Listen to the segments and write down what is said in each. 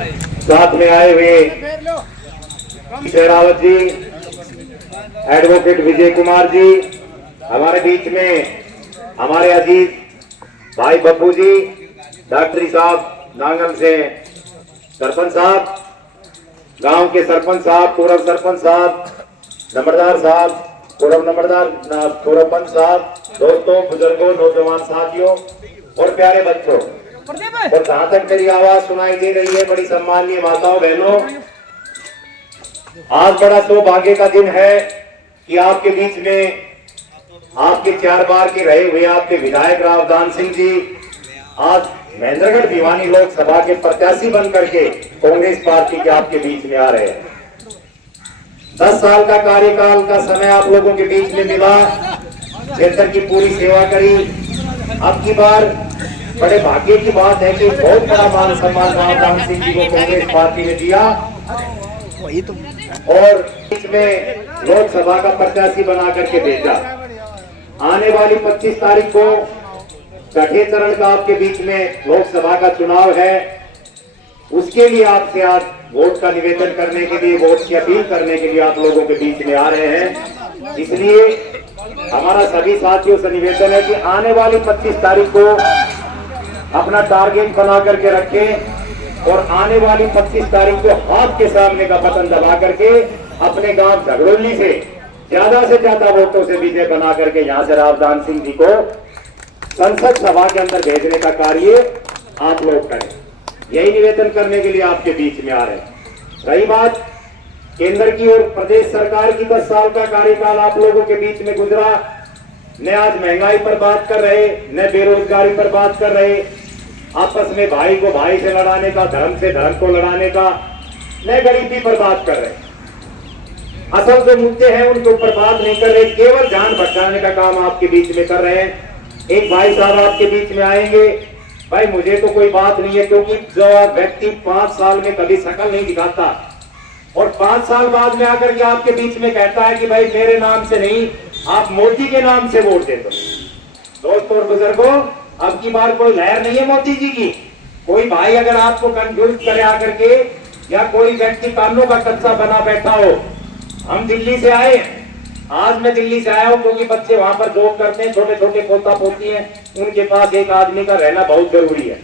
साथ में आए हुए शेरावत जी, एडवोकेट विजय कुमार जी, हमारे बीच में हमारे अजीज भाई बब्बू जी, डॉक्टरी साहब नांगल से, सरपंच साहब, गांव के सरपंच साहब, पूर्व सरपंच साहब, नंबरदार साहब, पूर्व नंबरदार, पूर्व पंच साहब, दोस्तों, बुजुर्गों, नौजवान साथियों और प्यारे बच्चों, और जहां तक मेरी आवाज सुनाई दे रही है, बड़ी सम्माननीय माताओं बहनों, आज बड़ा सौभाग्य का दिन है कि आपके बीच में आपके 4 बार के रहे हुए आपके विधायक रावदान सिंह जी आज महेंद्रगढ़ भिवानी लोकसभा के प्रत्याशी बन करके कांग्रेस पार्टी के आपके बीच में आ रहे हैं। 10 साल का कार्यकाल का समय आप लोगों के बीच में मिला, क्षेत्र की पूरी सेवा करी। अब की बार बड़े भाग्य की बात है कि बहुत बड़ा मान सम्मान रावदान सिंह जी को कांग्रेस पार्टी ने दिया और इसमें लोकसभा का प्रत्याशी बना करके भेजा। आने वाली 25 तारीख को छठे चरण का आपके बीच में लोकसभा का चुनाव है। उसके लिए आपसे आज वोट का निवेदन करने के लिए, वोट की अपील करने के लिए आप लोगों के बीच में आ रहे हैं। इसलिए हमारा सभी साथियों से निवेदन है कि आने वाली 25 तारीख को अपना टारगेट बना करके रखें और आने वाली 25 तारीख को हाथ के सामने का बटन दबा करके अपने गांव झगड़ोली से ज्यादा वोटों से विजय बना करके यहां से रावदान सिंह जी को संसद सभा के अंदर भेजने का कार्य आप लोग करें। यही निवेदन करने के लिए आपके बीच में आ रहे हैं। रही बात केंद्र की और प्रदेश सरकार की 10 साल का कार्यकाल आप लोगों के बीच में गुजरा। न आज महंगाई पर बात कर रहे, न बेरोजगारी पर बात कर रहे, आपस में भाई को भाई से लड़ाने का, धर्म से धर्म को लड़ाने का, न गरीबी पर बात कर रहे। असल जो मुद्दे हैं उनके ऊपर बात नहीं कर रहे, केवल जान भटकाने का काम आपके बीच में कर रहे हैं। एक भाई साहब आपके बीच में आएंगे, भाई मुझे तो कोई बात नहीं है, क्योंकि जो व्यक्ति 5 साल में कभी शकल नहीं दिखाता और 5 साल बाद में आकर के आपके बीच में कहता है कि भाई मेरे नाम से नहीं, आप मोदी के नाम से वोट दे दो। दोस्तों और बुजुर्गों, अब की बार कोई लहर नहीं है मोदी जी की। कोई भाई अगर आपको कंफ्यूज करे आकर के, या कोई व्यक्ति कानों का कच्चा बना बैठा हो, हम दिल्ली से आए, आज मैं दिल्ली से आया हूं क्योंकि बच्चे वहां पर जॉब करते हैं, छोटे छोटे पोता पोती हैं, उनके पास एक आदमी का रहना बहुत जरूरी है।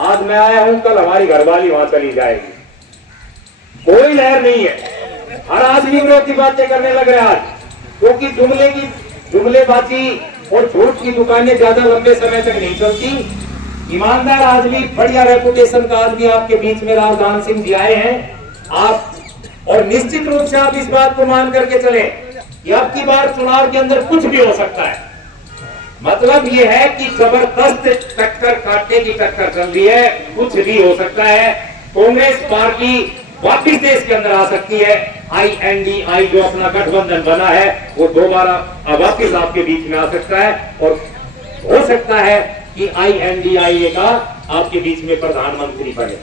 आज मैं आया हूं, कल हमारी घरवाली वहां चली जाएगी। कोई लहर नहीं है, हर आदमी विरोधी बातें करने लग रहे आज, क्योंकि जुमलेबाजी और झूठ की दुकानें ज्यादा लंबे समय तक नहीं चलती। ईमानदार आदमी, बढ़िया रेपुटेशन का आदमी आपके बीच में रावदान सिंह जी आए हैं। आप और निश्चित रूप से आप इस बात को मान करके चले कि अब की बार चुनाव के अंदर कुछ भी हो सकता है। मतलब ये है कि जबरदस्त टक्कर, काटने की टक्कर चल रही है, कुछ भी हो सकता है। कांग्रेस पार्टी वापिस देश के अंदर आ सकती है। INDI जो अपना गठबंधन बना है वो दोबारा वापिस आपके बीच में आ सकता है और हो सकता है कि INDI का आपके बीच में प्रधानमंत्री बने।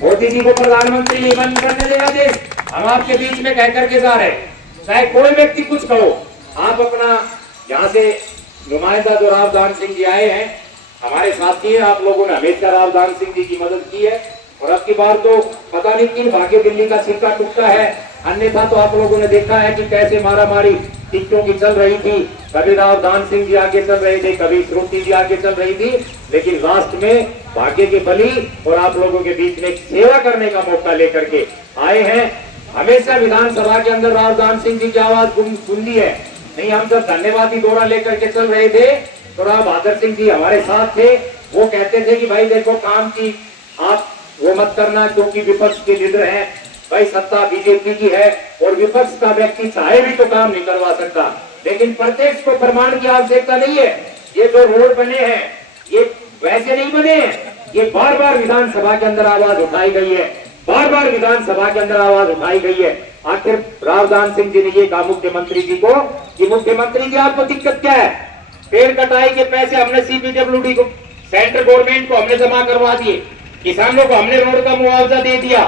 मोदी जी को प्रधानमंत्री नहीं बनने देगा देश, हम आपके बीच में कह करके जा रहे हैं। चाहे कोई व्यक्ति कुछ कहो, आप अपना यहाँ से नुमाइंदा जो रावदान सिंह जी आए हैं, हमारे साथी हैं, आप लोगों ने हमेशा रावदान सिंह जी की मदद की है और अब की बार तो पता नहीं किन भाग्य दिल्ली का सिक्का टूटा है। अन्यथा तो आप लोगों ने देखा है कि कैसे मारामारी टिकटों की चल रही थी, कभी रावदान सिंह जी आगे चल रहे थे, कभी श्रुति जी आगे चल रही थी, लेकिन लास्ट में भाग्य के बली और आप लोगों के बीच में सेवा करने का मौका लेकर के आए हैं। हमेशा विधानसभा के अंदर रावदान सिंह जी की आवाज सुनती है। नहीं, हम जब धन्यवादी दौरा लेकर के चल रहे थे तो राव बहादुर सिंह जी हमारे साथ थे। वो कहते थे कि भाई देखो, काम की आप वो मत करना, क्योंकि विपक्ष के लीडर हैं। भाई सत्ता बीजेपी की है और विपक्ष का व्यक्ति चाहे भी तो काम नहीं करवा सकता, लेकिन प्रत्यक्ष को प्रमाण की आवश्यकता नहीं है। ये जो रोड बने हैं ये वैसे नहीं बने हैं, ये बार बार विधानसभा के अंदर आवाज उठाई गई है, बार बार विधानसभा के अंदर आवाज उठाई गई है। आखिर रावदान सिंह जी ने ये कहा मुख्यमंत्री जी को कि मुख्यमंत्री जी आपको दिक्कत क्या है? पेड़ कटाई के पैसे हमने CPWD को, सेंट्रल गवर्नमेंट को हमने जमा करवा दिए, किसानों को हमने रोड का मुआवजा दे दिया,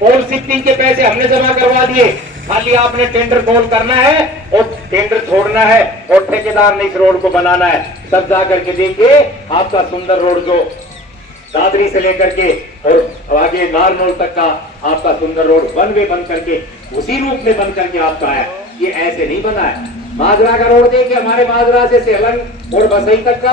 पोल शिफ्टिंग के पैसे हमने जमा करवा दिए। खाली आपने टेंडर कॉल करना है और टेंडर छोड़ना है और ठेकेदार ने इस रोड को बनाना है। सब जा करके देखिए आपका सुंदर रोड जो दादरी से लेकर के और आगे नारनौल तक का आपका सुंदर रोड वन वे बन करके उसी रूप में बन करके आपका है। ये ऐसे नहीं बना है। माजरा का रोड देखिए, हमारे माजरा से सेलंग और बसई तक का,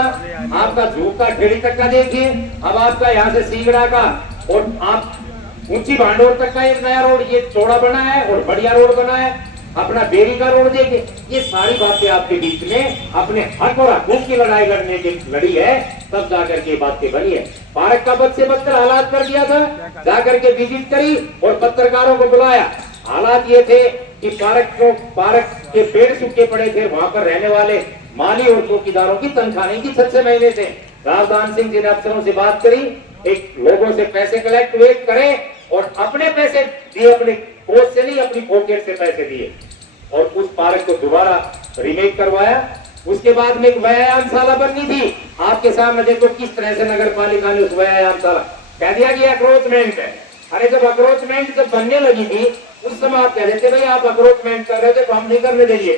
आपका झूका खेड़ी तक का देखिए। अब आपका यहाँ से सीगड़ा का और आप ऊंची भांडोर तक का एक नया रोड ये चौड़ा बना है और बढ़िया रोड बना है। अपना बेरी का रोड देखिए। ये सारी बातें आपके बीच में अपने हक और हकूक की लड़ाई लड़ने की लड़ी है, तब जाकर के बातें बनी है। पार्क का बद से बदतर हालात कर दिया था, जाकर के विजिट करी और पत्रकारों को बुलाया। हालात ये थे कि पार्क के पेड़ सूखे पड़े थे, वहां पर रहने वाले माली और चौकीदारों की तनख्वाह नहीं थी, 6 महीने से। राजदान सिंह जी ने अफसरों से बात करी, एक लोगों से पैसे कलेक्ट वेट करें और अपने पैसे दिए, अपने कोष से नहीं अपनी पॉकेट से पैसे दिए और उस पार्क को दोबारा रीमेक करवाया। उसके बाद में एक व्यायामशाला बननी थी। आपके सामने देखो किस तरह से नगर पालिका ने उस व्यायामशाला कह दिया कि अक्रोचमेंट है। अरे जब अक्रोचमेंट जब बनने लगी थी उस समय आप कह देते भाई आप अक्रोचमेंट कर रहे थे तो हम नहीं करने देंगे,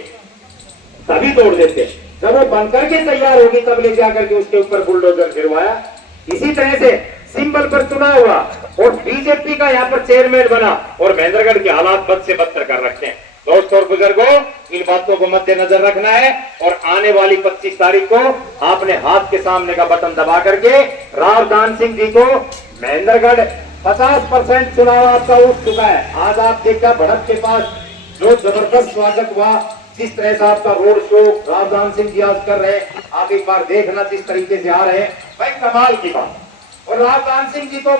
तभी तोड़ देते। जब वो बनकर के तैयार होगी तब ले जाकर के उसके ऊपर बुलडोजर गिरवाया। इसी तरह से सिंबल पर चुनाव हुआ और बीजेपी का यहाँ पर चेयरमैन बना और महेंद्रगढ़ के हालात बद से बदतर कर रखते हैं। दोस्तों और बुजुर्गों, इन बातों को मद्देनजर रखना है और आने वाली 25 तारीख को आपने हाथ के सामने का बटन दबा करके रावदान सिंह जी को महेंद्रगढ़ 50% चुनाव आपका उठ चुका है। आज आप देखा भड़क के पास जो जबरदस्त स्वागत हुआ, जिस तरह से आपका रोड शो रावदान सिंह जी आज कर रहे हैं, आप एक बार देखना जिस तरीके से आ रहे हैं, भाई कमाल की बात। और रावदान सिंह जी तो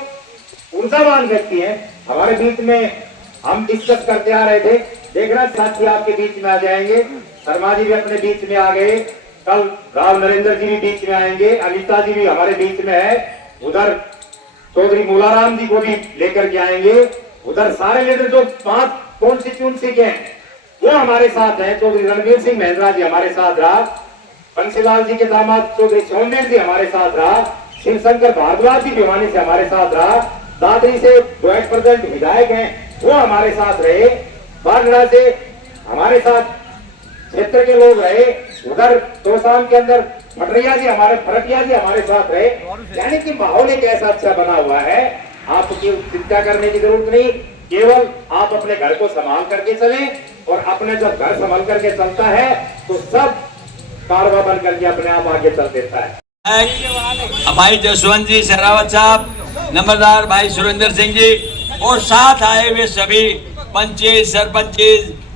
ऊर्जावान व्यक्ति है। हमारे बीच में हम डिस्कस करते आ रहे थे, देखना साथी आपके बीच में आ जाएंगे। शर्मा जी भी अपने बीच में आ गए, कल राव नरेंद्र जी भी बीच में आएंगे, अनिता जी भी हमारे बीच में है, उधर चौधरी मूलाराम जी को भी लेकर के आएंगे, उधर सारे लीडर जो 5 कॉन्स्टिट्यूंसी के हैं वो हमारे साथ हैं। चौधरी रणवीर सिंह महिंद्रा जी हमारे साथ रहा, बंसीलाल जी के दामाद चौधरी सोमदेव जी हमारे साथ रहा, शिवशंकर भारद्वाज जी भिवानी से हमारे साथ रहा, दादरी से वाइस प्रेसिडेंट विधायक हैं वो हमारे साथ रहे, बारगड़ा से हमारे साथ क्षेत्र के लोग रहे, उधर तोशाम के अंदर फटरिया जी हमारे साथ रहे। यानी कि माहौल एक ऐसा अच्छा बना हुआ है, आपकी चिंता करने की जरूरत नहीं। केवल आप अपने घर को संभाल करके चलें और अपने जब घर संभाल करके चलता है तो सब कारवा बन करके अपने आप आगे चल देता है। भाई जसवंत जी सहरावत साहब, नंबरदार भाई सुरेंद्र सिंह जी और साथ आए हुए सभी पंचायत सरपंच,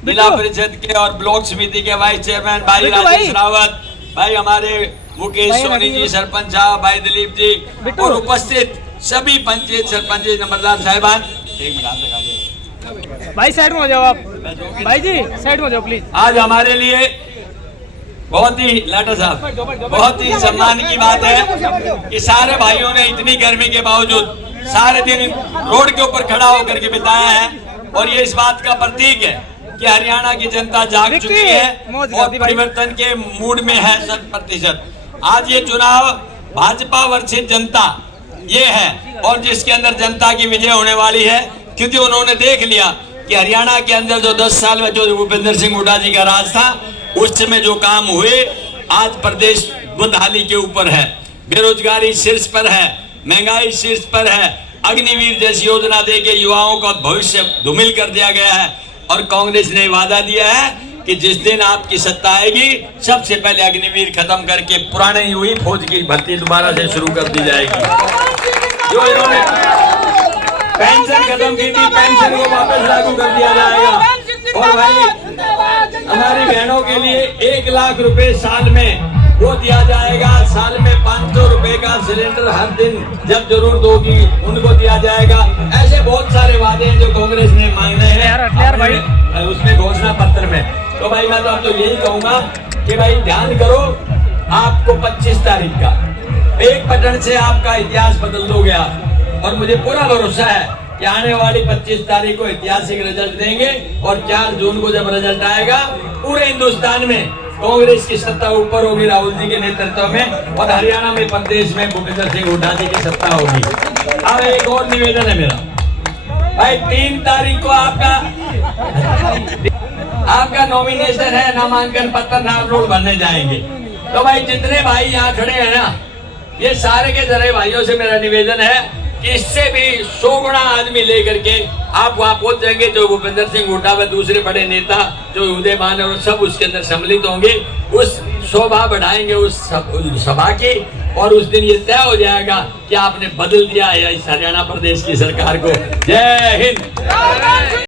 जिला परिषद के और ब्लॉक समिति के वाइस चेयरमैन भाई राजेश रावत, भाई हमारे मुकेश सोनी जी सरपंच साहब, भाई दिलीप जी और उपस्थित सभी पंचायत सरपंच नंबरदार साहिबान। एक मिनट आप लगा दो भाई, साइड में हो जाओ आप। भाई जी साइड में हो जाओ प्लीज। आज हमारे लिए बहुत ही लाटा साहब बहुत ही सम्मान की बात है कि सारे भाइयों ने इतनी गर्मी के बावजूद सारे दिन रोड के ऊपर खड़ा होकर के बिताया है और ये इस बात का प्रतीक है कि हरियाणा की जनता जाग चुकी है और परिवर्तन के मूड में है 100%। आज ये चुनाव भाजपा वर्सेस जनता ये है और जिसके अंदर जनता की विजय होने वाली है, क्योंकि उन्होंने देख लिया कि हरियाणा के अंदर जो 10 साल में जो भूपेंद्र सिंह हुड्डा जी का राज था उस समय जो काम हुए, आज प्रदेश बदहाली के ऊपर है, बेरोजगारी शीर्ष पर है, महंगाई शीर्ष पर है, अग्निवीर जैसी योजना देके युवाओं का भविष्य धूमिल कर दिया गया है और कांग्रेस ने वादा दिया है कि जिस दिन आपकी सत्ता आएगी सबसे पहले अग्निवीर खत्म करके पुरानी हुई फौज की भर्ती दोबारा से शुरू कर दी जाएगी। जो इन्होंने पेंशन खत्म की थी, पेंशन को वापस लागू कर दिया जाएगा। और भाई हमारी बहनों के लिए 1 लाख रुपए साल में वो दिया जाएगा, साल में 500 रुपए का सिलेंडर हर दिन जब जरूरत होगी उनको दिया जाएगा। ऐसे बहुत सारे वादे हैं जो कांग्रेस ने मांगे हैं उसमें घोषणा पत्र में। तो भाई मैं तो अब तो यही कहूंगा कि भाई ध्यान करो, आपको 25 तारीख का एक बटन से आपका इतिहास बदल दोगे आप, और मुझे पूरा भरोसा है कि आने वाली 25 तारीख को ऐतिहासिक रिजल्ट देंगे और 4 जून को जब रिजल्ट आएगा पूरे हिंदुस्तान में कांग्रेस की सत्ता ऊपर होगी राहुल जी के नेतृत्व में और हरियाणा में प्रदेश में भूपेंद्र सिंह हुड्डा जी की सत्ता होगी। अब एक और निवेदन है मेरा, भाई 3 तारीख को आपका नॉमिनेशन है, नामांकन पत्र नाम रोल भरने जाएंगे। तो भाई जितने भाई यहाँ खड़े हैं ना, ये सारे के सारे भाइयों से मेरा निवेदन है कि इससे भी 100 गुना आदमी लेकर के आप वहां पहुंच जाएंगे। जो भूपेंद्र सिंह हुड्डा व दूसरे बड़े नेता जो उदयमान और सब उसके अंदर सम्मिलित होंगे, उस शोभा बढ़ाएंगे उस सभा की, और उस दिन ये तय हो जाएगा कि आपने बदल दिया है इस हरियाणा प्रदेश की सरकार को। जय हिंद।